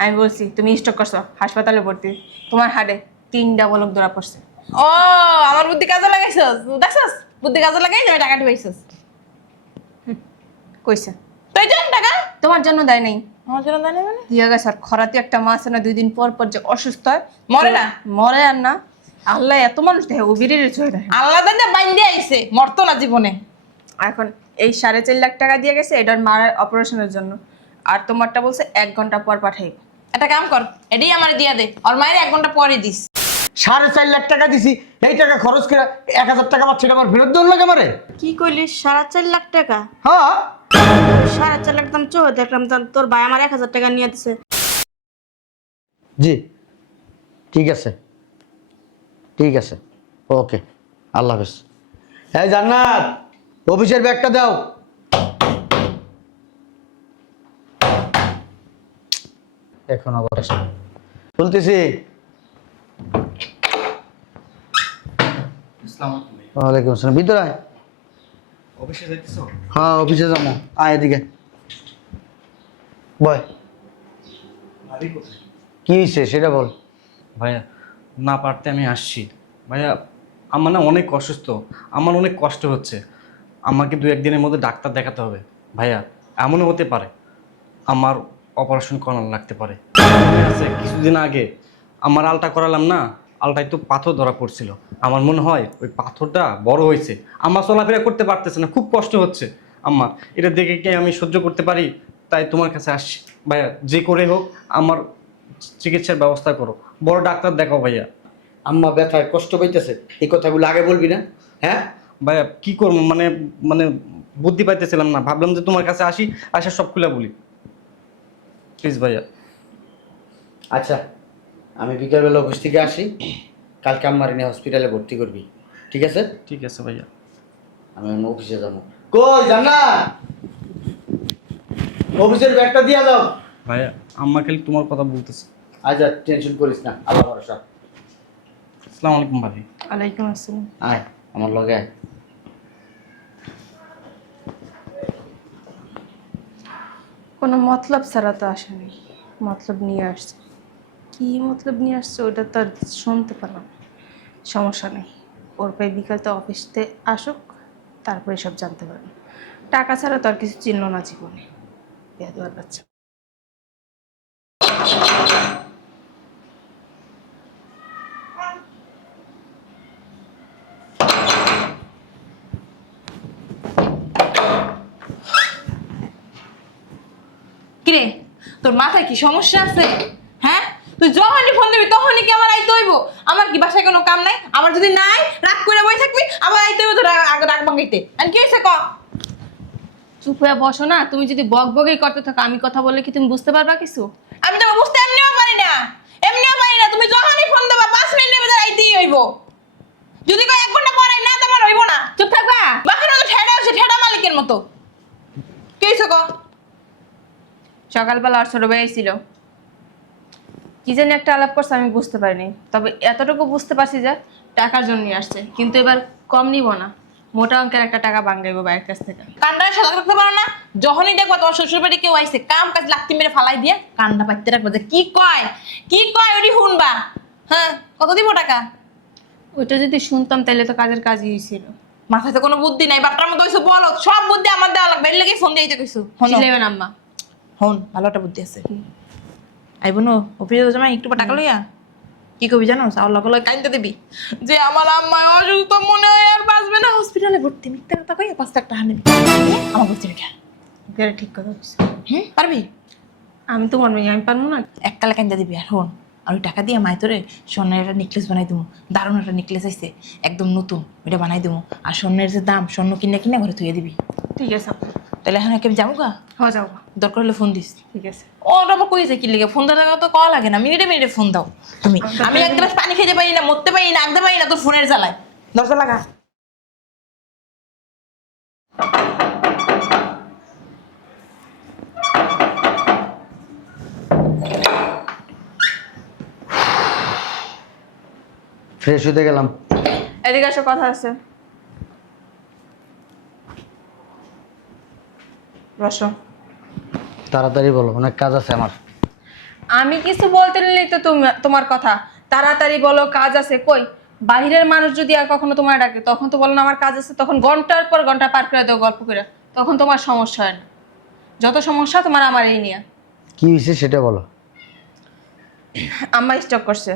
আমি বলছি তুমি স্ট্রোক করছো, হাসপাতালে ভর্তি। তোমার হাড়ে 3টা বলক ধরা পড়ছে। ও আমার বুদ্ধি কাজে লাগাইছস, দেখছস বুদ্ধি কাজে লাগাই তুমি টাকাটি পাইছস। কইছে তুই জান টাকা তোমার জন্য দেয় নাই। আমার জন্য দেয় না মানে দিয়া গেছে। আর খরাতে একটা মাছ না 2 দিন পর পর যে অসুস্থ হয়, মরে না? মরে আর না। আল্লাহ এত মানুষ দেখে ও বিড়ির চলে দেখে। আল্লাহ জানে বাইন্দে আইছে, মরতো না জীবনে। এখন এই 4.5 লাখ টাকা দিয়ে গেছে এটার মার অপারেশনের জন্য। আর তোমারটা বলছে 1 ঘন্টা পর পাঠাইব। একটা কাম কর, এটাই আমার দিয়া দে, আর মায়ের 1 ঘন্টা পরে দিস। 4.5 লাখ টাকা দিছি, এই টাকা খরচ করে 1,000 টাকা পাচ্ছি আমার ফেরত দেওয়ার লাগে আমারে। কি কইলি 4.5 লাখ টাকা? হ্যাঁ 4.5 লাখ দাম চো দেখলাম তোর ভাই আমার 1,000 টাকা নিয়ে দিছে। জি ঠিক আছে, ঠিক আছে, ওকে, আল্লাহ হাফেজ। এই জান্নাত, অফিসের ব্যাগটা দাও। এখন আবার আসে বলতেছি। ওয়ালাইকুম আসসালাম। ভিতরে আয়। অফিসে যাইতেছো? হ্যাঁ অফিসে যাবো, আয় এদিকে বয়। ভাবি কোথায়? কি হয়েছে সেটা বল। ভাইয়া না পারতে আমি আসছি। ভাইয়া আমার না অনেক অসুস্থ, আমার অনেক কষ্ট হচ্ছে। আমাকে 2-1 দিনের মধ্যে ডাক্তার দেখাতে হবে। ভাইয়া এমনও হতে পারে আমার অপারেশন করানো লাগতে পারে। কিছুদিন আগে আমার আলটা করালাম না, আলটায় তো পাথর ধরা পড়ছিল। আমার মনে হয় ওই পাথরটা বড় হয়েছে, আমার চলাফেরা করতে পারতেছে না, খুব কষ্ট হচ্ছে আমার। এটা দেখে কি আমি সহ্য করতে পারি? তাই তোমার কাছে আসছি ভাইয়া, যে করে হোক আমার চিকিৎসার ব্যবস্থা করো, বড় ডাক্তার দেখাও ভাইয়া। আম্মা ব্যথায় কষ্ট পাইতেছে, এই কথাগুলো আগে বলবি না? হ্যাঁ ভাইয়া কি করবো, মানে মানে বুদ্ধি পাইতেছিলাম না, ভাবলাম যে তোমার কাছে আসি, আসা সব খুলে বলি। প্লিজ ভাইয়া। আচ্ছা, আমি বিকালবেলা অফিস থেকে আসি, কালকে আম্মার নিয়ে হসপিটালে ভর্তি করবি, ঠিক আছে? ঠিক আছে ভাইয়া। আমি অন্য অফিসে যাবো। কই জান্নাত, অফিসের ব্যাগটা দিয়ে দাও। ভাইয়া আম্মা খালি তোমার কথা বলতেছে। আচ্ছা টেনশন করিস না, আল্লাহ ভরসা। আসসালামু আলাইকুম ভাবি। ওয়ালাইকুম আসসালাম। আয় আমার লগে আয়। কোনো মতলব ছাড়া তো আসেনি, মতলব নিয়ে আসছে। কি মতলব নিয়ে আসছে ওটা তো আর শুনতে পারলাম না। সমস্যা নেই, ওর প্রায় বিকালতে অফিসতে আসুক, তারপরে সব জানতে পারবেন। টাকা ছাড়া তো আর কিছু চিনল না জীবনে, বেয়াদুয়ার বাচ্চা। কিরে তোর মাথায় কি সমস্যা আছে? হ্যাঁ তুই যখনই ফোন দিবি তখনই কি আমার আইতে হইব? আমার কি বাসায় কোনো কাম নাই? আমার যদি নাই রাগ করে বই থাকবি, আবার আইতে হইব তোর রাগ ভাঙাইতে। আর কি হয়েছে ক? চুপ হয়ে বসো না। তুমি যদি বক বকই করতে থাকো, আমি কথা বললে কি তুমি বুঝতে পারবা কিছু? আমি তো বুঝতে এমনিও পারি না, তুমি যখনই ফোন দেবা 5 মিনিটের ভিতরে আইতেই হইব। যদি কই 1 ঘন্টা পরে না তোমার হইব না। চুপ থাকবা। বাকির মতো ঠেডা আছে, ঠেডা মালিকের মতো। কি হয়েছে ক? সকালবেলা আর ছোট ভাই ছিল, কি জানি একটা আলাপ করছে, আমি বুঝতে পারিনি। তবে এতটুকু বুঝতে পারছি যে টাকার জন্য আসছে, কিন্তু এবার কম নিব না, মোটা অঙ্কের একটা টাকা বাঙ্গাইবো ভাইয়ের কাছ থেকে। কান্ডা সাদা রাখতে পারো না? যখনই দেখবা তোমার শ্বশুর বাড়ি কেউ আইছে, কাম কাজ লাত্তি মেরে ফালাই দিয়ে কান্ডা পাইতে রাখবা যে কি কয় ওটি শুনবা। হ্যাঁ কত দিব টাকা? ওইটা যদি শুনতাম তাহলে তো কাজের কাজই হয়েছিল। মাথায় তো কোনো বুদ্ধি নাই, বাপটার মতো হইছো বলো, সব বুদ্ধি আমার দেওয়া লাগবে, এর লেগে ফোন দিয়ে কইছো। চিলাইবেন আম্মা। হন ভালো একটা বুদ্ধি আছে। আইব না অফিসে জামাই একটু টাকা লইয়া কি কবি জানো? চাউল লগে কাইন্দে দিবি যে আমার আম্মা অসুস্থ, মনে হয় আর বাঁচবে না, হসপিটালে ভর্তি। মিথ্যা কথা কইয়া 5 লাখ টাকা নিবি আমার ভর্তি রেখে। এটা ঠিক কথা বলছিস। পারবি? আমি তোমার মেয়ে, আমি পারবো না। এককালে কাইন্দা দিবি। আর হন আর ওই টাকা দিয়ে মাই তোরে স্বর্ণের একটা নেকলেস বানাই দেবো। দারুণ একটা নেকলেস আইছে একদম নতুন, ওইটা বানাই দেবো। আর স্বর্ণের যে দাম, স্বর্ণ কিনে কিনে ঘরে থুয়ে দিবি। ঠিক আছে আপু। তাহলে এখন একে যাবো গা? হ্যাঁ যাও। দরকার হলে ফোন দিস। ঠিক আছে। ওটা আবার কইছে কি লিগে? ফোন দেওয়া তো কল লাগে না, মিনিটে মিনিটে ফোন দাও তুমি। আমি এক গ্লাস পানি খেতে পারি না, মরতে পারি না, আঁকতে পারি না, তোর ফোনের জ্বালায়। দরজা লাগা। ফ্রেশ হতে গেলাম। এদিকে আসো, কথা আছে। বসো। তাড়াতাড়ি বলো, অনেক কাজ আছে আমার। আমি কিছু বলতে নিলেই তো তোমার কথা তাড়াতাড়ি বলো কাজ আছে কই। বাইরের মানুষ যদি আর কখনো তোমার ডাকে তখন তো বলো না আমার কাজ আছে, তখন ঘন্টার পর ঘন্টা পার করে দাও গল্প করে, তখন তোমার সমস্যা হয় না। যত সমস্যা তোমার আমার এই নিয়ে। কি হয়েছে সেটা বলো। আম্মা স্টক করছে,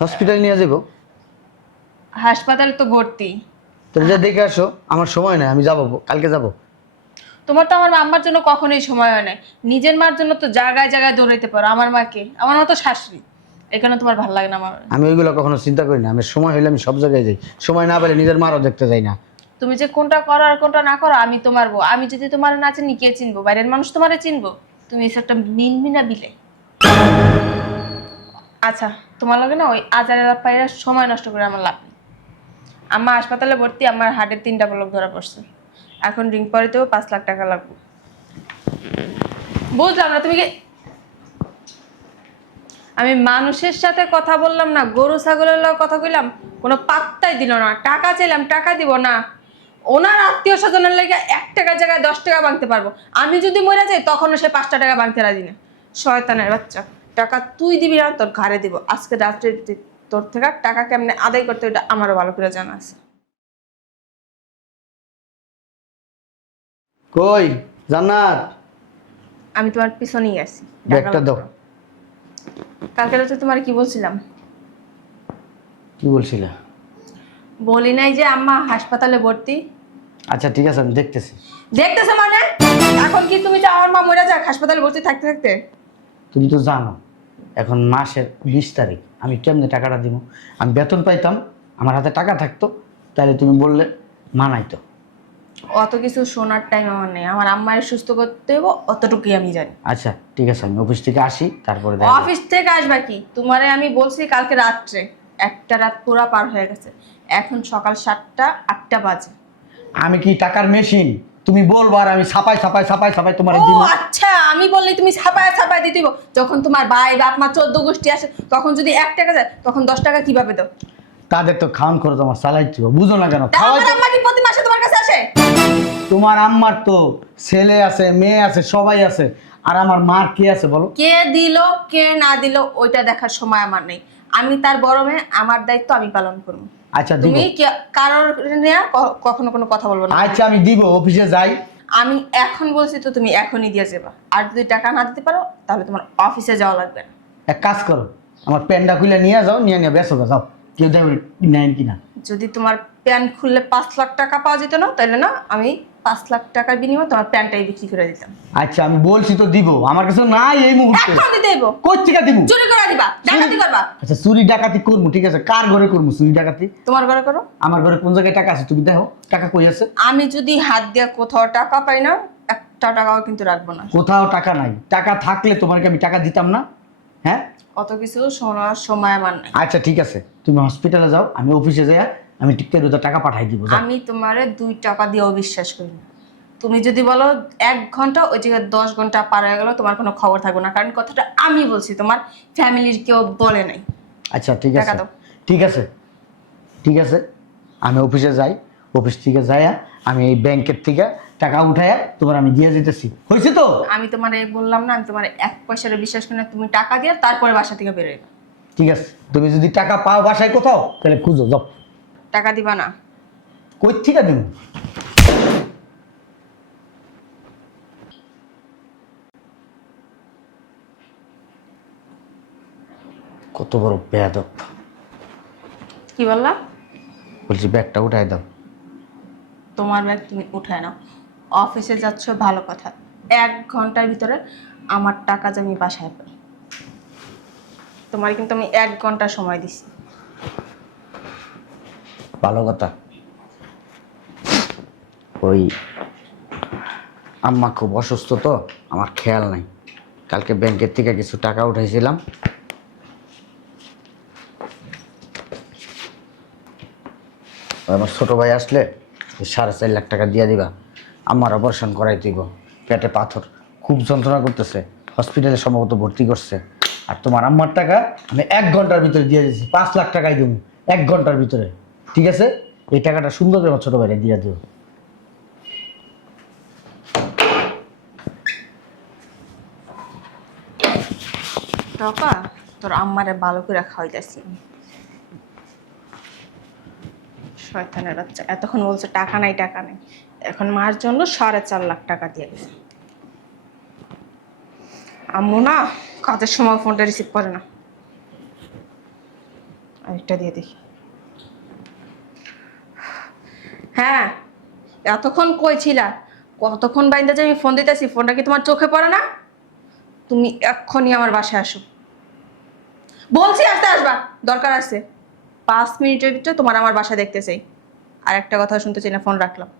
হসপিটাল নিয়ে যাবো। হাসপাতালে তো ভর্তি। তুমি যা দেখে আসো, আমার সময় নাই, আমি যাবো, কালকে যাবো। তোমার তো আমার আম্মার জন্য কখনোই সময় হয় না। নিজের মার জন্য তো জায়গায় জায়গায় দৌড়াইতে পারো। আমার মাকে, আমার মা তো শাশুড়ি, এখানে তোমার ভালো লাগে না আমার। আমি ওইগুলো কখনো চিন্তা করি না, আমার সময় হলে আমি সব জায়গায় যাই, সময় না পেলে নিজের মারও দেখতে যাই না। তুমি যে কোনটা করো আর কোনটা না করো আমি তোমার বউ। আমি যদি তোমার না চিনি কে চিনবো? বাইরের মানুষ তোমারে চিনবো? তুমি এসে একটা মিনমিনা বিলে। আচ্ছা, তোমার লাগে না ওই আজারের পায়রা সময় নষ্ট করে আমার লাভ নেই। আম্মা হাসপাতালে ভর্তি, আমার হার্টের 3টা ব্লক ধরা পড়ছে। এখন ড্রিঙ্ক পরেতেও 5 লাখ টাকা লাগবে। বুঝলাম না তুমি কি, আমি মানুষের সাথে কথা বললাম না, গরু ছাগলের লোক কথা কইলাম, কোনো পাত্তাই দিল না। টাকা চাইলাম, টাকা দিব না। ওনার আত্মীয় স্বজনের লেগে 1 টাকার জায়গায় 10 টাকা ভাঙতে পারবো। আমি যদি মরে যাই তখনও সে 5টা টাকা ভাঙতে রাজি না। শয়তানের বাচ্চা, টাকা তুই দিবি না, তোর ঘাড়ে দিব। আজকে রাত্রে তোর থেকে টাকা কেমনে আদায় করতে ওটা আমারও ভালো করে জানা আছে। কই জান্নাত, আমি তোমার পিছনেই আছি। ব্যাগটা দাও। কালকে রাতে তোমার কি বলছিলাম? কি বলছিলা? বলি নাই যে আম্মা হাসপাতালে ভর্তি? আচ্ছা ঠিক আছে, আমি দেখতেছি। দেখতেছে মানে? এখন কি তুমি চাও আমার মা মরে যাক হাসপাতালে ভর্তি থাকতে থাকতে? তুমি তো জানো এখন মাসের 20 তারিখ, আমি কেমনে টাকাটা দিব? আমি বেতন পাইতাম, আমার হাতে টাকা থাকতো, তাহলে তুমি বললে মানাইতো। অত কিছু শোনার টাইম আমার নেই। আমার আম্মায়ের সুস্থ করতে হইব, অতটুকুই আমি জানি। আচ্ছা ঠিক আছে, আমি অফিস থেকে আসি, তারপরে দেখা যাবে। অফিস থেকে আসবা কি? তোমারে আমি বলছি কালকে রাত্রে, 1টা রাত পুরা পার হয়ে গেছে। এখন সকাল 7টা 8টা বাজে। আমি কি টাকার মেশিন? তুমি বলবো আর আমি ছাপাই ছাপাই ছাপাই ছাপাই তোমার ও দিব? আচ্ছা, আমি বললি তুমি ছাপায় ছাপায় দিতে হইব। যখন তোমার ভাই বাপ মা 14 গোষ্ঠী আসে তখন যদি 1 টাকা যায় তখন 10 টাকা কিভাবে দাও? তাদের তো খাওয়ান খরচ আমার চালাইতে হবে, বুঝো না কেন? তা খাওয়াই আমার আম্মা কি প্রতি মাসে তোমার কাছে আসে? তোমার আম্মার তো ছেলে আছে, মেয়ে আছে, সবাই আছে, আর আমার মার কে আছে বলো? কে দিল কে না দিল ওইটা দেখার সময় আমার নেই। আমি তার বড় মেয়ে, আমার দায়িত্ব আমি পালন করব। আচ্ছা দিব। তুমি কারোর নিয়ে কখনো কোনো কথা বলবো না। আচ্ছা আমি দিব, অফিসে যাই। আমি এখন বলছি তো তুমি এখনই দিয়ে যাবা। আর যদি টাকা না দিতে পারো তাহলে তোমার অফিসে যাওয়া লাগবে না। এক কাজ করো, আমার প্যান্টটা খুলে নিয়ে যাও, নিয়ে নিয়ে বেসো যাও, কেউ দেখবে নেন কিনা। যদি তোমার প্যান্ট খুললে 5 লাখ টাকা পাওয়া যেত না, তাহলে না আমি 5 লাখ টাকার বিনিময়ে তোমার প্যান্টটাই বিক্রি করে দিতাম। আচ্ছা আমি বলছি তো দিব, আমার কাছে নাই এই মুহূর্তে। এখন দিতে হইব। কই থেকে দিব? চুরি করে দিবা, ডাকাতি করবা। আচ্ছা চুরি ডাকাতি করবো, ঠিক আছে, কার ঘরে করবো চুরি ডাকাতি? তোমার ঘরে করো। আমার ঘরে কোন জায়গায় টাকা আছে তুমি দেখো, টাকা কই আছে? আমি যদি হাত দিয়ে কোথাও টাকা পাই না, 1টা টাকাও কিন্তু রাখবো না। কোথাও টাকা নাই, টাকা থাকলে তোমাকে আমি টাকা দিতাম না? হ্যাঁ অত কিছু শোনার সময় আমার নাই। আচ্ছা ঠিক আছে, তুমি হসপিটালে যাও, আমি অফিসে যাই, আমি টিকেট ওদের টাকা পাঠাই দিব। যাও। আমি তোমারে 2 টাকা দিয়েও বিশ্বাস করি না। তুমি যদি বলো 1 ঘন্টা, ওই জায়গায় 10 ঘন্টা পার হয়ে গেল তোমার কোনো খবর থাকবে না, কারণ কথাটা আমি বলছি, তোমার ফ্যামিলির কেউ বলে নাই। আচ্ছা ঠিক টাকা আছে দাও। ঠিক আছে ঠিক আছে, আমি অফিসে যাই, অফিস থেকে যাইয়া আমি এই ব্যাংকের থেকে টাকা উঠাইয়া তোমার আমি দিয়ে যেতেছি, হয়েছে তো? আমি তোমারে বললাম না, আমি তোমার 1 পয়সার বিশ্বাস করি না। তুমি টাকা দিয়ে তারপরে বাসা থেকে বেরোবে। ঠিক আছে, তুমি যদি টাকা পাও বাসায় কোথাও, তাহলে খুঁজো যাও। টাকা দিবা না? কই থেকে দিব? কত বড় বেয়াদব! কি বললা? বলছি ব্যাগটা উঠাই দাও। তোমার ব্যাগ তুমি উঠায় নাও। অফিসে যাচ্ছ ভালো কথা, 1 ঘন্টার ভিতরে আমার টাকা যে আমি বাসায় পাই। তোমার কিন্তু আমি 1 ঘন্টা সময় দিছি। ভালো কথা। ওই আম্মা খুব অসুস্থ তো, আমার খেয়াল নাই। কালকে ব্যাংকের থেকে কিছু টাকা উঠাইছিলাম, আমার ছোট ভাই আসলে 4.5 লাখ টাকা দিয়ে দিবা। আমার অপারেশন করাই দিব, পেটে পাথর, খুব যন্ত্রণা করতেছে, হসপিটালে সম্ভবত ভর্তি করছে। আর তোমার আম্মার টাকা আমি 1 ঘন্টার ভিতরে দিয়ে দিয়েছি, 5 লাখ টাকাই দেবো 1 ঘন্টার ভিতরে, ঠিক আছে? এই টাকাটা সুন্দর করে আমার ছোট ভাইরে দিয়ে দিও। টাকা তোর আম্মারে ভালো করে খাওয়াইতেছি। শয়তানের বাচ্চা, এতক্ষণ বলছে টাকা নাই টাকা নাই, এখন মার জন্য 4.5 লাখ টাকা দিয়ে গেছে। আম্মু না কাজের সময় ফোনটা রিসিভ করে না। আরেকটা দিয়ে দেখি। হ্যাঁ, এতক্ষণ কই ছিলা? কতক্ষণ বাইন্দা যে আমি ফোন দিতেছি, ফোনটা কি তোমার চোখে পড়ে না? তুমি এক্ষুনি আমার বাসায় আসো। বলছি আসতে আসবা, দরকার আছে। 5 মিনিটের ভিতরে তোমার আমার বাসা দেখতে চাই। আর একটা কথা শুনতে চাই না, ফোন রাখলাম।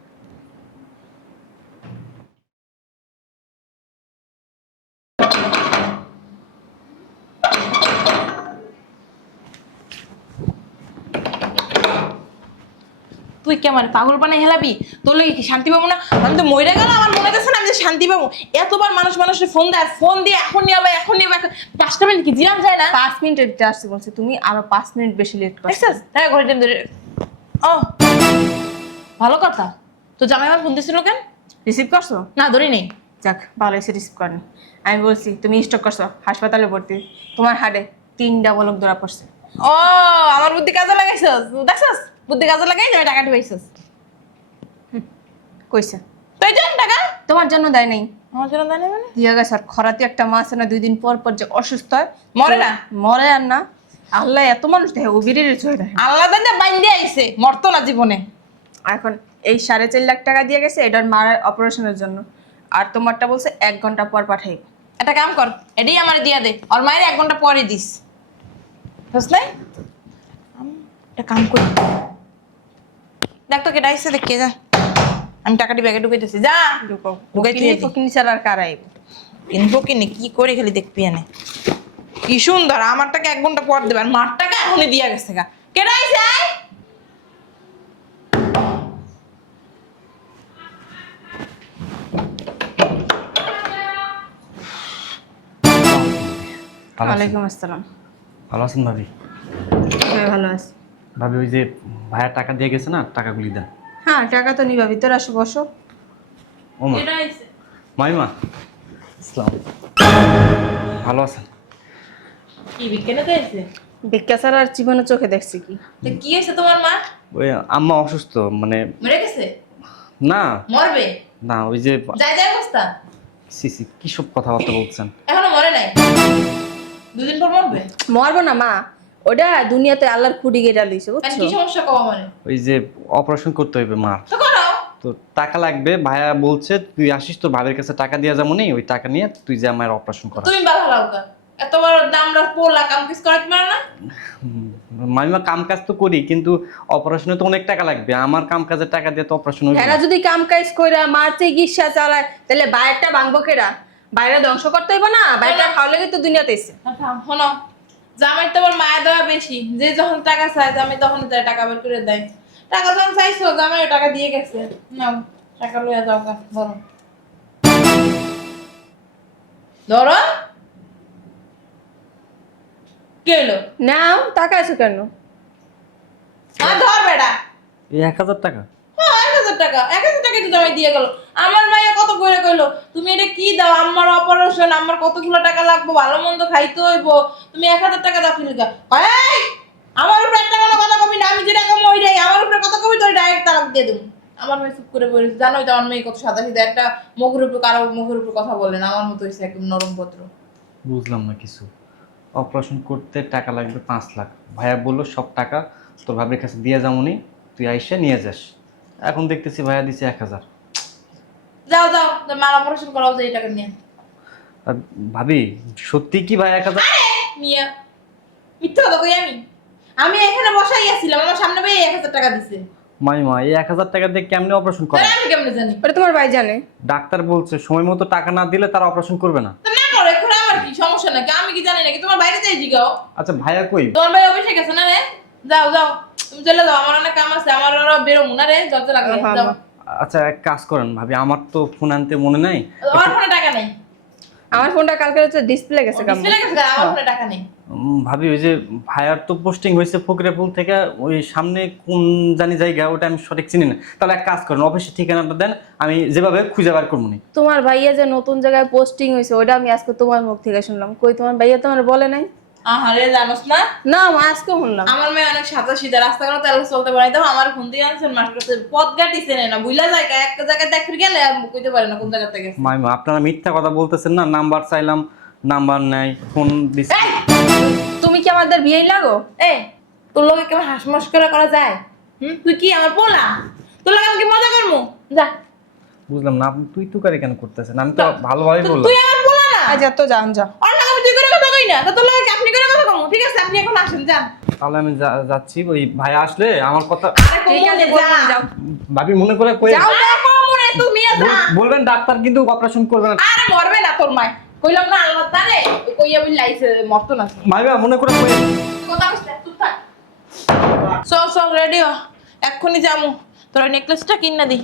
তুই কে আমার পাগল বানাই হেলাবি? তোর লাগে কি শান্তি পাবো না? আমি তো মরে গেল, আমার মনে হচ্ছে না আমি যে শান্তি পাবো। এতবার মানুষের ফোন দেয়, ফোন দিয়ে এখন নিয়ে আবার এখন নিয়ে 5টা মিনিট কি জিরাম যায় না? 5 মিনিটের ভিতরে আসতে বলছি, তুমি আরো 5 মিনিট বেশি লেট করছো। দেখছিস? হ্যাঁ, ঘড়ি টাইম ধরে। ও ভালো কথা। তো জামাই আমার ফোন দিছিল কেন? রিসিভ করছো? না, ধরি নেই। যাক, ভালো এসে রিসিভ করেনি। আমি বলছি তুমি স্টক করছো, হাসপাতালে ভর্তি, তোমার হাড়ে 3টা বলক ধরা পড়ছে। ও আমার বুদ্ধি কাজে লাগাইছস, দেখছস? বুদ্ধি কাজে লাগাই আমি টাকা ঢুকাইছস। কইছে তুই জান টাকা তোমার জন্য দেয় নাই। আমার জন্য দেয় না মানে? দিয়া গেছে। আর খরাতে একটা মাছ না 2 দিন পর পর যে অসুস্থ হয়, মরে না? মরে আর না। আল্লাহ এত মানুষ দেখে ও বিড়ির চলে দেখে। আল্লাহ জানে বাইন্দে আইছে, মরতো না জীবনে। এখন এই 4.5 লাখ টাকা দিয়ে গেছে এটার মার অপারেশনের জন্য। আর তোমারটা বলছে 1 ঘন্টা পর পাঠাই। একটা কাম কর, এটাই আমার দিয়া দে, আর মায়ের 1 ঘন্টা পরে দিস, বুঝলে? একটা কাম করি, দেখ তো কেটা আইসে, দেখ কে যা। আমি টাকাটি ব্যাগে ঢুকাইতেছি, যা ঢুকাই তুই। ফকিনি ছাড়া আর কার আইব? কিনবো কিনে কি করে খালি দেখবি এনে কি সুন্দর। আমার টাকা 1 ঘন্টা পর দেবে, আর মার টাকা এখনই দিয়া গেছে গা। কেটা আইসে? ভালো আছেন? ওয়ালাইকুম আসসালাম। ভালো আছেন ভাবি? হ্যাঁ ভালো আছি। ভাবি ওই যে ভাইয়া টাকা দিয়ে গেছে না, টাকাগুলি দেন। হ্যাঁ টাকা তো নিবা, ভিতরে আসো বসো। ও মা, কেটা আইসে? মাইমা ইসলাম, ভালো আছেন? কি বিকেনাতে আইসে? ভিক্ষা ছাড়া আর জীবনে চোখে দেখছি কি? তো কি হয়েছে তোমার মা? ওই আম্মা অসুস্থ, মানে মরে গেছে? না মরবে? না ওই যে যাই যাই অবস্থা। সিসি কি সব কথাবার্তা বলছেন? এখনো মরে নাই? 2 দিন পর মরবে? মরবো না মা, ওটা দুনিয়াতে আল্লাহর খুঁটি গেটা লইছে কেন, বুঝছো? কি সমস্যা কও মানে? ওই যে অপারেশন করতে হইবে মার, তো করো। তো টাকা লাগবে। ভাইয়া বলছে তুই আসিস, তোর ভাবের কাছে টাকা দিয়া যাবো নেই, ওই টাকা নিয়ে তুই যে আমার অপারেশন করা। তুমি বাধা লাউকা, এত বড় দামরা পোলা কাম কিস করতে পারে না? মামিমা কাম কাজ তো করি, কিন্তু অপারেশনে তো অনেক টাকা লাগবে, আমার কাম কাজের টাকা দিয়ে তো অপারেশন হইবে এরা না। যদি কাম কাজ কইরা মার চিকিৎসা চালায় তাহলে বাইরেটা ভাঙবো কেরা? বাইরে ধ্বংস করতে হইব না? বাইরেটা খাওয়া লেগে তো দুনিয়াতে এসে। আচ্ছা শোনো, জামাই তো আবার মায়া দেওয়া বেশি, যে যখন টাকা চায় জামাই তখন তার টাকা বের করে দেয়। টাকা যখন চাইছো জামাই টাকা দিয়ে গেছে, নাও টাকা লইয়া যাও গা, ধরো ধরো। কি হলো? নাও টাকা আছে কেন? ধর বেটা। এই 1000 টাকা? হ্যাঁ, 1000 টাকা, 1000 টাকা তো জামাই দিয়ে গেল। আমার মাইয়া কত করে কইলো তুমি এটা কি দাও, আমার অপারেশন, আমার কতগুলো টাকা লাগবে, ভালো মন্দ খাইতে হইব, তুমি 1000 টাকা দাও ফিলিকা। এই আমার উপরে একটা কোনো কথা কবি না, আমি যেটা কম ওইটাই, আমার উপরে কথা কবি তো ডাইরেক্ট তালাক দিয়ে দেবো। আমার মেয়ে চুপ করে বলিস, জানোই তো আমার মেয়ে কত সাদা সিধা, একটা মুখের উপর কারো মুখের উপর কথা বলে না, আমার মতো হয়েছে একদম নরম ভদ্র। বুঝলাম না কিছু। অপারেশন করতে টাকা লাগবে 5 লাখ, ভাইয়া বললো সব টাকা তোর ভাবির কাছে দিয়ে যাবো নি, তুই আইসে নিয়ে যাস। এখন দেখতেছি ভাইয়া দিছে 1000। যাও যাও, মার অপারেশন করাও যায় এই টাকা নিয়ে। আর ভাবি সত্যি কি ভাই 1000? মিয়া মিথ্যা কথা কই আমি এখানে বসাই আছিলাম, আমার সামনে পেয়ে 1000 টাকা দিছে। মাইমা এই 1000 টাকা দিয়ে কেমনে অপারেশন করে? আমি কেমনে জানি? ওটা তোমার ভাই জানে। ডাক্তার বলছে সময় মতো টাকা না দিলে তারা অপারেশন করবে না। তো না করে এখন আমার কি সমস্যা নাকি? আমি কি জানি নাকি? তোমার বাইরে যাই জিগাও। আচ্ছা ভাইয়া কই? তোমার ভাই অফিসে গেছে না রে? যাও যাও, তুমি চলে যাও, আমার অনেক কাম আছে, আমার আরো বেরোবো না রে, যত লাগে যাও। আচ্ছা এক কাজ করেন ভাবি, আমার তো ফোন আনতে মনে নাই। আমার ফোনে টাকা নাই। আমার ফোনটা কালকে হচ্ছে ডিসপ্লে গেছে কেমন ডিসপ্লে গেছে আমার ফোনে টাকা নেই। ভাবি ওই যে ভাইয়ার তো পোস্টিং হয়েছে ফকিরাপুল থেকে, ওই সামনে কোন জানি জায়গা ওটা আমি সঠিক চিনি না। তাহলে এক কাজ করেন, অফিসের ঠিকানাটা দেন, আমি যেভাবে খুঁজে বার করবো নি। তোমার ভাইয়া যে নতুন জায়গায় পোস্টিং হয়েছে ওইটা আমি আজকে তোমার মুখ থেকে শুনলাম। কই তোমার ভাইয়া তোমার বলে নাই? আহারে জানোস না না মা আজকে শুনলাম। আমার মেয়ে অনেক সাদা সিধা, রাস্তাঘাটে তেল চলতে পারে। দেখো আমার ফোন দিয়ে আনছেন মাস্টার কাছে পথ গাটি চেনে না, বুঝলা যায় এক জায়গায় দেখতে গেলে কইতে পারে না কোন জায়গা থেকে। মাইমা আপনারা মিথ্যা কথা বলতেছেন না, নাম্বার চাইলাম নাম্বার নাই, ফোন দিচ্ছি। এই, তুমি কি আমাদের বিয়ে লাগো? এই তোর লগে কেমন হাসমস করে করা যায়? তুই কি আমার পোলা? তোর লগে আমি কি মজা করবো? যা। বুঝলাম না, আপনি তুই তুকারি কেন করতেছেন? আমি তো ভালোভাবে বললাম। তুই আমার পোলা না। আজ তো যান যা। আর না আমি তুই করে কথা কই না, তো তোর লগে কি আপনি করে কথা কমু? ঠিক আছে আপনি এখন আসেন, যান। তাহলে আমি যাচ্ছি, ওই ভাই আসলে আমার কথা আরে ঠিক আছে কমু যা। যাও। ভাবি মনে করে কই যাও না কমু রে তুমি যা। বলবেন ডাক্তার কিন্তু অপারেশন করবে না। আরে মরবে না তোর মাই। কইলাম না আল্লাহ তারে কইয়া বল লাইছে মরতো না। মাইমা মনে করে কই কথা কইছ না চুপ থাক। চল চল রেডি হ, এক্ষুনি যামু। তোর নেকলেসটা কিনা দি।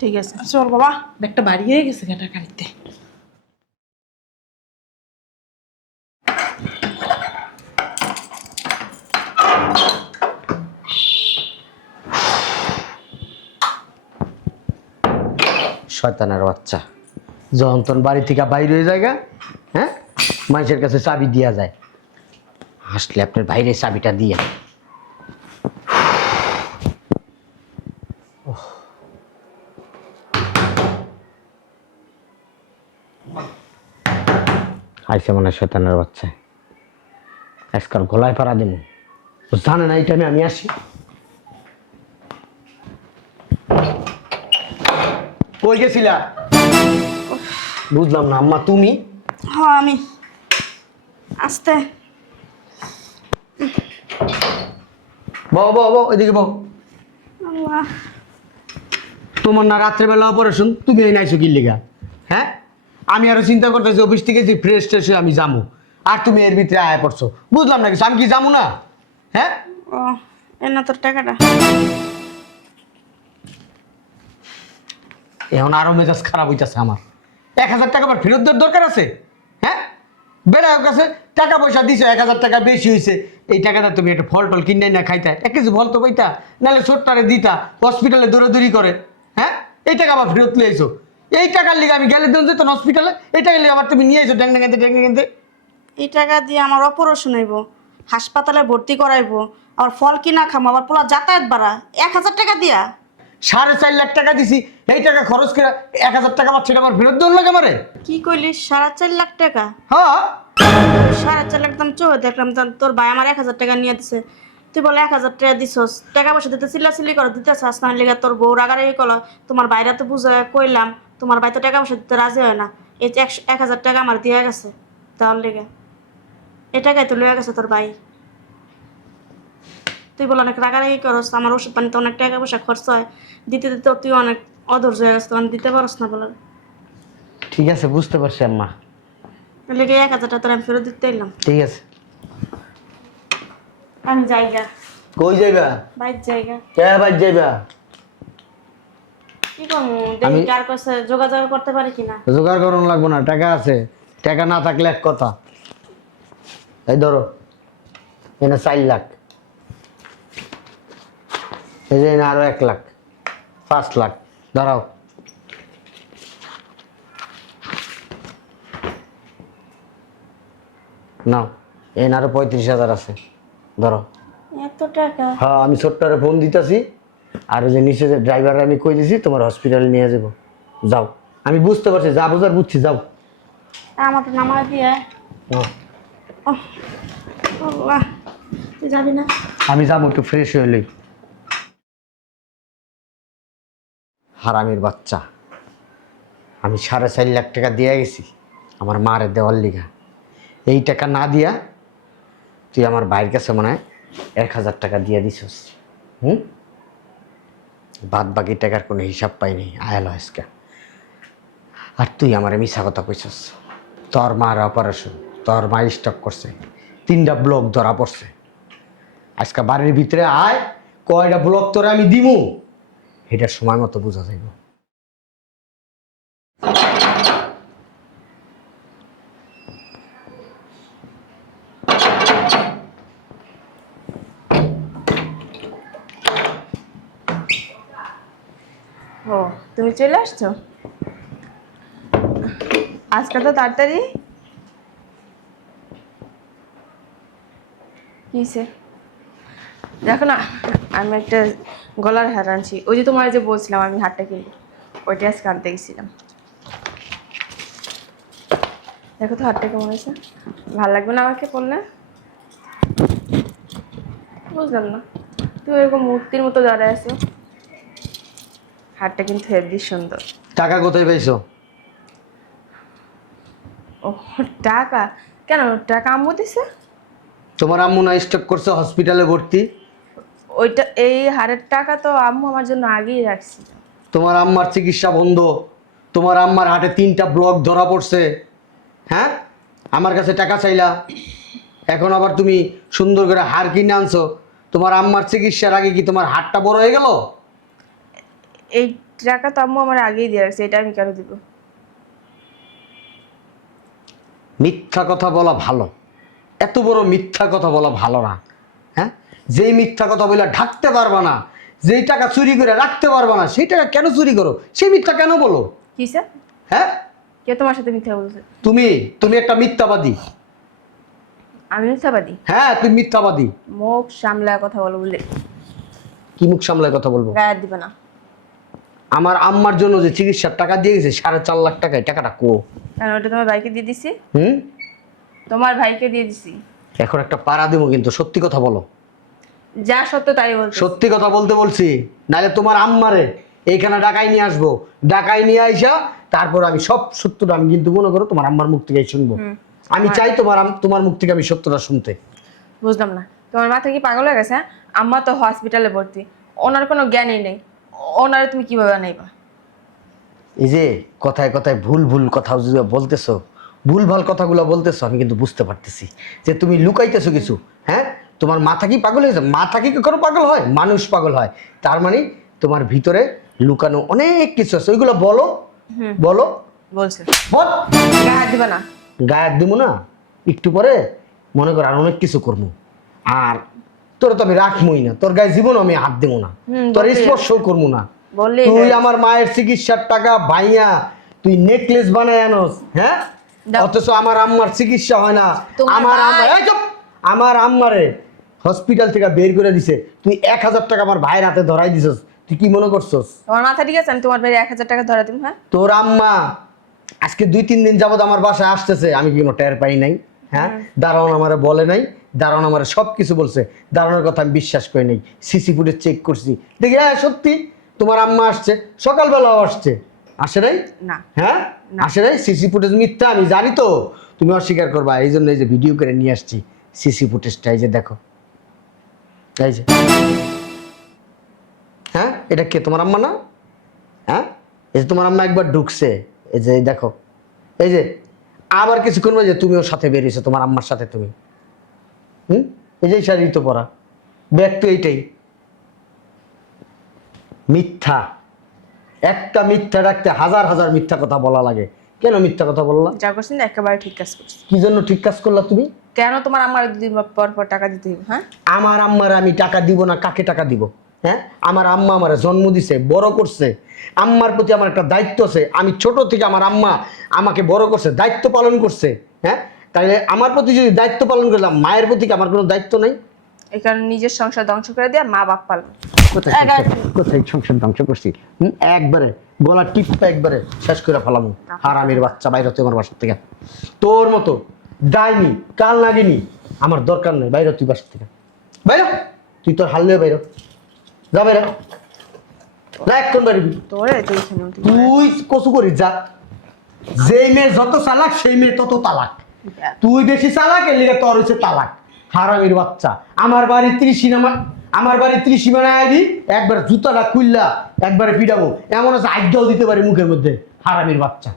ঠিক আছে। চল বাবা, ব্যাগটা বাড়ি হয়ে গেছে গাটা গাড়িতে। শয়তানের বাচ্চা, যখন তোর বাড়ি থেকে বাইরে হয়ে যায়, হ্যাঁ মানুষের কাছে চাবি দিয়া যায়, আসলে আপনার বাইরে চাবিটা দিয়ে আইসে মনে হয় শয়তানের বাচ্চা। আজকাল গলায় পাড়া দেব, জানে না এই টাইমে আমি আসি। কই গেছিলা? বুঝলাম না আম্মা, তুমি? হ্যাঁ আমি আস্তে বউ বউ বউ এদিকে বউ। আল্লাহ তোমার না রাত্রেবেলা অপারেশন, তুমি এই নাইছো কি লিগা? হ্যাঁ আমি আরো চিন্তা করতেছি অফিস থেকে যে ফ্রেশ ট্রেশে আমি যাবো, আর তুমি এর ভিতরে আয়া পড়ছো। বুঝলাম না কিছু, আমি কি যাবো না? হ্যাঁ ও এ না তোর টাকাটা। এখন আরো মেজাজ খারাপ হইতেছে আমার। 1000 টাকা আবার ফেরত দেওয়ার দরকার আছে? হ্যাঁ বেড়ার কাছে টাকা পয়সা দিছো, 1000 টাকা বেশি হয়েছে, এই টাকাটা তুমি একটা ফল টল কিনে না খাইতা, 1 কেজি ফল তো পাইতা, নাহলে ছোট্টারে দিতা, হসপিটালে দৌড়াদৌড়ি করে। হ্যাঁ এই টাকা আবার ফেরত নিয়ে আইছো, এই টাকার লিগে আমি গেলে দিন যেত হসপিটালে, এই টাকার লিগে আবার তুমি নিয়ে আইছো ড্যাং ড্যাং। এই টাকা দিয়ে আমার অপারেশন হইব, হাসপাতালে ভর্তি করাইবো, আবার ফল কিনা খামো, আবার পোলা যাতায়াত ভাড়া 1000 টাকা দিয়া। 4.5 লাখ টাকা দিছি, এই টাকা খরচ করে 1000 টাকা আমার ছেলে আমার ফেরত দেওয়ার লাগে আমারে। কি কইলি 4.5 লাখ টাকা? হ্যাঁ 4.5 লাখ দাম চো দেখলাম, তোর ভাই আমার 1000 টাকা নিয়ে দিছে, তুই বলে 1000 টাকা দিছস, টাকা পয়সা দিতে চিল্লাচিল্লি করে দিতে চাস না, লেগে তোর বউ রাগারাগি কলা। তোমার বাইরে তো বুঝে কইলাম, তোমার ভাই তো টাকা পয়সা দিতে রাজি হয় না, এই যে 1000 টাকা আমার দিয়ে গেছে দেওয়ার লেগে, এই টাকাই তো লয়ে গেছে তোর ভাই। তুই বল অনেক রাগারাগি করস, আমার ওষুধ পানিতে অনেক টাকা পয়সা খরচ হয়, দিতে দিতে তুই অনেক অধৈর্য হয়ে গেছে, তখন দিতে পারস না বলে ঠিক আছে, বুঝতে পারছি আম্মা। লেগে 1000 টাকা তোর আমি ফেরত দিতে এলাম। ঠিক আছে, আমি যাইগা, কই যাইবা? বাইর জায়গা কে বাজ যাইবা? কি করবো দেখি কার কাছে যোগাযোগ করতে পারি কিনা। জোগাড় করুন লাগবো না, টাকা আছে, টাকা না থাকলে এক কথা। এই ধরো এনে 4 লাখ, এই যে এনে আরো 1 লাখ, 5 লাখ ধরাও। না এনে আরো 35,000 আছে, ধরো। এত টাকা? হ্যাঁ আমি ছোট্টারে ফোন দিতেছি, আর ওই যে নিচে যে ড্রাইভার আমি কই দিছি তোমার হসপিটালে নিয়ে যাবো, যাও। আমি বুঝতে পারছি, যা বোঝার বুঝছি, যাও। আমার তো নামা দিয়ে হ্যাঁ, আল্লাহ, তুই যাবি না? আমি যাবো একটু ফ্রেশ হইলেই। হারামির বাচ্চা, আমি 4.5 লাখ টাকা দিয়ে গেছি আমার মারে দেওয়ার লিগা, এই টাকা না দিয়া তুই আমার ভাইয়ের কাছে মনে হয় 1000 টাকা দিয়ে দিছস। বাদ বাকি টাকার কোনো হিসাব পাইনি, আয়াল আজকে। আর তুই আমার মিশা কথা কইছস, তোর মার অপারেশন, তোর মা স্টক করছে, 3টা ব্লক ধরা পড়ছে। আজকে বাড়ির ভিতরে আয়, কয়টা ব্লক তোরে আমি দিমু এটা সময় মতো বোঝা যাইব। ও তুমি চলে আসছো আজকে তো তাড়াতাড়ি কিসে দেখো না আমি একটা গলার হার আনছি ওই যে তোমার যে বলছিলাম আমি হারটা কিনবো ওইটা আজকে আনতে গেছিলাম দেখো তো হারটা কেমন হয়েছে ভালো লাগবে না আমাকে পড়লে বুঝলাম না তুমি এরকম মূর্তির মতো দাঁড়ায় আছো হারটা কিন্তু হেভি সুন্দর টাকা কোথায় পাইছো? ও টাকা কেন টাকা আম্মু দিছে তোমার আম্মু না স্টক করছে হসপিটালে ভর্তি? ওইটা এই হারের টাকা তো আম্মু আমার জন্য আগেই রাখছি তোমার আম্মার চিকিৎসা বন্ধ, তোমার আম্মার হাটে 3টা ব্লক ধরা পড়ছে, হ্যাঁ? আমার কাছে টাকা চাইলা, এখন আবার তুমি সুন্দর করে হার কিনে আনছো। তোমার আম্মার চিকিৎসার আগে কি তোমার হাটটা বড় হয়ে গেল? এই টাকা তো আম্মু আমার আগেই দিয়ে রাখছে এটা আমি কেন দিব মিথ্যা কথা বলা ভালো, এত বড় মিথ্যা কথা বলা ভালো না, হ্যাঁ? যেই মিথ্যা কথা বলে ঢাকতে পারবা না, যেই টাকা চুরি করে রাখতে পারবা না, সেই টাকা কেন চুরি করো? সেই মিথ্যা কেন বলো? কি স্যার হ্যাঁ, কে তোমার সাথে মিথ্যা বলছে তুমি একটা মিথ্যাবাদী। আমি মিথ্যাবাদী হ্যাঁ, তুমি মিথ্যাবাদী। মুখ সামলায় কথা বলো বলে কি মুখ সামলায় কথা বলবো? গায়ে দিবে না আমার আম্মার জন্য যে চিকিৎসার টাকা দিয়ে গেছে 4.5 লাখ টাকা, এই টাকাটা কো? কারণ ওটা তোমার ভাইকে দিয়ে দিছি হুম, তোমার ভাইকে দিয়ে দিছি এখন একটা পাড়া দেবো, কিন্তু সত্যি কথা বলো। যা সত্য তাই বলছি সত্যি কথা বলতে বলছি, নাহলে তোমার আম্মারে এইখানে ডাকাই নিয়ে আসবো, ডাকাই নিয়ে আইসা তারপর আমি সব সত্যটা আমি কিন্তু মনে করো তোমার আম্মার মুখ থেকে শুনবো। আমি চাই তোমার মুখ থেকে আমি সত্যটা শুনতে। বুঝলাম না তোমার মাথা কি পাগল হয়ে গেছে হ্যাঁ? আম্মা তো হসপিটালে ভর্তি ওনার কোনো জ্ঞানই নেই ওনারে তুমি কিভাবে আনাইবা এই যে কথায় কথায় ভুল ভুল কথা যে বলতেছো, ভুল ভাল কথাগুলো বলতেছো, আমি কিন্তু বুঝতে পারতেছি যে তুমি লুকাইতেছো কিছু। হ্যাঁ, তোমার মাথা কি পাগল হয়েছে? মাথা কি কখনো পাগল হয়? মানুষ পাগল হয়। তার মানে তোমার ভিতরে লুকানো অনেক কিছু আছে, ওইগুলো বলো। বলো, বলছে বল। গায়ে হাত দিবা না গায়ে দিব না, একটু পরে মনে কর আর অনেক কিছু করবো। আর তোর তো আমি রাখবই না, তোর গায়ে জীবন আমি হাত দেবো না, তোর স্পর্শও করবো না। বললে তুই আমার মায়ের চিকিৎসার টাকা ভাইয়া তুই নেকলেস বানায় আনোস, হ্যাঁ? অথচ আমার আম্মার চিকিৎসা হয় না। আমার আম্মারে হসপিটাল থেকে বের করে দিছে, তুই 1000 টাকা আমার ভাইয়ের হাতে ধরাই দিছস। তুই কি মনে করছস? তোমার মাথা ঠিক আছে আমি তোমার ভাই 1000 টাকা ধরা দিব হ্যাঁ তোর আম্মা আজকে 2-3 দিন যাবত আমার বাসায় আসতেছে, আমি কি কোনো টের পাই নাই? হ্যাঁ, দারোয়ান আমারে বলে নাই, দারোয়ান আমারে সব কিছু বলছে, দারোয়ানের কথা আমি বিশ্বাস করি নাই। সিসি ফুটেজ চেক করছি, দেখি হ্যাঁ সত্যি তোমার আম্মা আসছে, সকালবেলাও আসছে। আসে নাই? না হ্যাঁ, আসে নাই। সিসি ফুটেজ মিথ্যা আমি জানি, তো তুমি অস্বীকার করবা। এই জন্য এই যে ভিডিও করে নিয়ে আসছি সিসি ফুটেজটা, এই যে দেখো, এই যে। হ্যাঁ, এটা কে? তোমার আম্মা না? হ্যাঁ, এই যে তোমার আম্মা একবার ঢুকছে, এই যে দেখো, এই যে আবার কিছুক্ষণ যে তুমিও সাথে বেরিয়েছো তোমার আম্মার সাথে, তুমি এই যে শাড়ি তো পরা, ব্যাগ তো এইটাই। মিথ্যা, একটা মিথ্যা রাখতে হাজার হাজার মিথ্যা কথা বলা লাগে। কেন মিথ্যা কথা বললা? যা করছেন একেবারে ঠিক কাজ করছি কি জন্য ঠিক কাজ করলা তুমি? কেন তোমার আমার 2 দিন পর পর টাকা দিতে হবে হ্যাঁ আমার আম্মার আমি টাকা দিব না, কাকে টাকা দিব? হ্যাঁ, আমার আম্মা আমার জন্ম দিছে, বড় করছে, আম্মার প্রতি আমার একটা দায়িত্ব আছে। আমি ছোট থেকে আমার আম্মা আমাকে বড় করছে, দায়িত্ব পালন করছে। হ্যাঁ, তাহলে আমার প্রতি যদি দায়িত্ব পালন করলাম, মায়ের প্রতি কি আমার কোনো দায়িত্ব নাই? এই কারণে নিজের সংসার ধ্বংস করে দিয়ে মা বাপ পালন কোথায় সংসার ধ্বংস করছি? একবারে গলা টিপটা একবারে শেষ করে ফেলামু। হারামির বাচ্চা, বাইরে তুই আমার বাসার থেকে। তোর মতো ডাইনি কাল লাগেনি আমার দরকার নেই, বাইরে তুই বাসার থেকে, বাইরে। তুই তোর হারলেও বাইরে যা, বাইরে না, এক্ষণ বাড়িবি। তুই কচু করিস যা। যেই মেয়ে যত চালাক সেই মেয়ে তত তালাক। তুই বেশি চালাক, এর লিগে তোর হচ্ছে তালাক। হারামির বাচ্চা, আমার বাড়ি 30 সীমানা আইবি, একবার জুতাটা খুললা একবারে পিটাবো, এমন আছে আজ্ঞাও দিতে পারি মুখের মধ্যে। হারামির বাচ্চা।